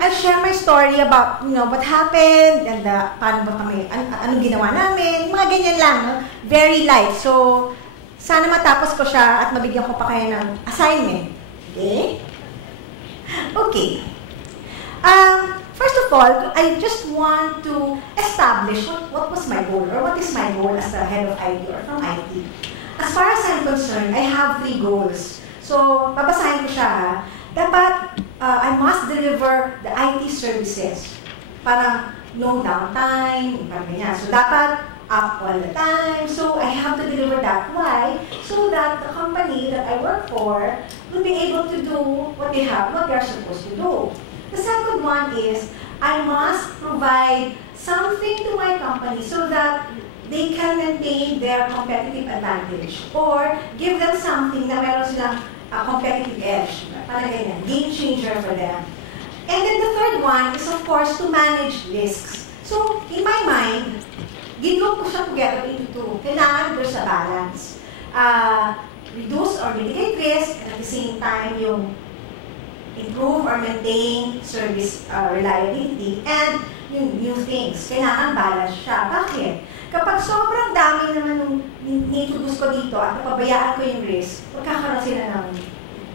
I'll share my story about, what happened, and paano ba kami, anong ginawa namin, mga ganyan lang, no? Very light. So, sana matapos ko siya at mabigyan ko pa kayo ng assignment. Okay? Okay. First of all, I just want to establish what was my goal, or what is my goal as the head of IT or from IT. As far as I'm concerned, I have 3 goals. So, babasahin ko siya, ha? Dapat, I must deliver the IT services. Parang no downtime, parang ganyan. So, dapat up all the time. So, I have to deliver that. Why? So that the company that I work for will be able to do what they're supposed to do. The second one is, I must provide something to my company so that they can maintain their competitive advantage, or give them something na meron silang competitive edge. Parang ganyan, game changer for them. And then the third one is, of course, to manage risks. So, in my mind, ginloop ko siya together into 2. Kailangan there's a balance. Reduce or mitigate risk, and at the same time, yung improve or maintain service reliability, and yung new things. Kailangan balance siya. Bakit? Kapag sobrang dami naman nung ni-introduce ko dito at napabayaan ko yung risk, magkakaroon sila ng,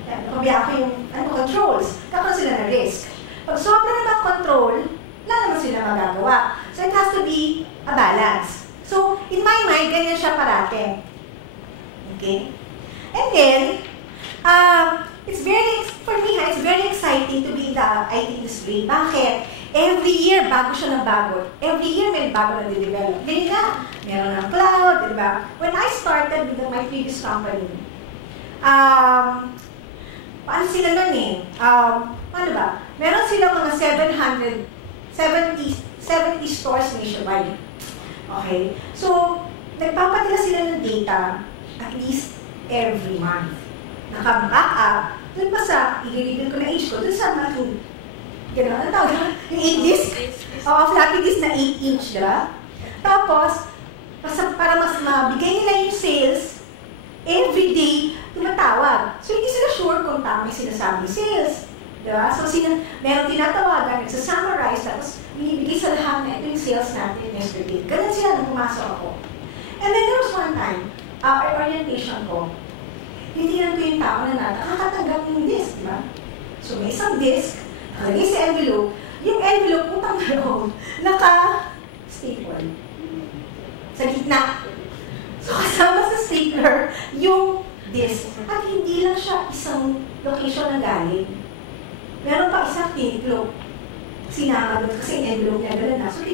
napabayaan ko yung controls, kakaroon sila ng risk. Pag sobrang naman control, wala naman sila magagawa. So it has to be a balance. So, in my mind, ganyan siya parate. Okay? And then, for me, it's very exciting to be in the IT industry. Bakit? Every year, bago siya ng bago. Every year, may bago na de-develop. Ganyan na. Meron ng cloud, di ba? When I started with my previous company, paano sila nun eh? Paano ba? Meron silang mga 70 stores nationwide. Okay? So, nagpapadala sila ng data at least every month. Naka-backup, dun pa sa, i-reveal ko na age ko, dun sa malaking, gano'n, ano tawag? Yung 8 disk? Oo, floppy disk na 8-inch, diba? Tapos, para mas mabigay nila yung sales, every day, tumatawag. So, hindi sila sure kung tama yung sinasabing sales. Diba? So, meron tinatawagan, nagsa-summarize, tapos binibigay sa lahat na ito yung sales natin yesterday. Ganun sila nung pumasok ako. And then there was one time, orientation ko, tinitingnan ko yung tao na nakakatanggap ng disk, diba? So, may isang disk, nakalagay sa envelope, yung envelope, utang na loob, naka-staple. Sa gitna. So, kasama sa stapler, yung disk. At hindi lang siya isang location na galing. Meron pa isang envelope. Sinama doon kasi yung envelope niya gano'n na. So,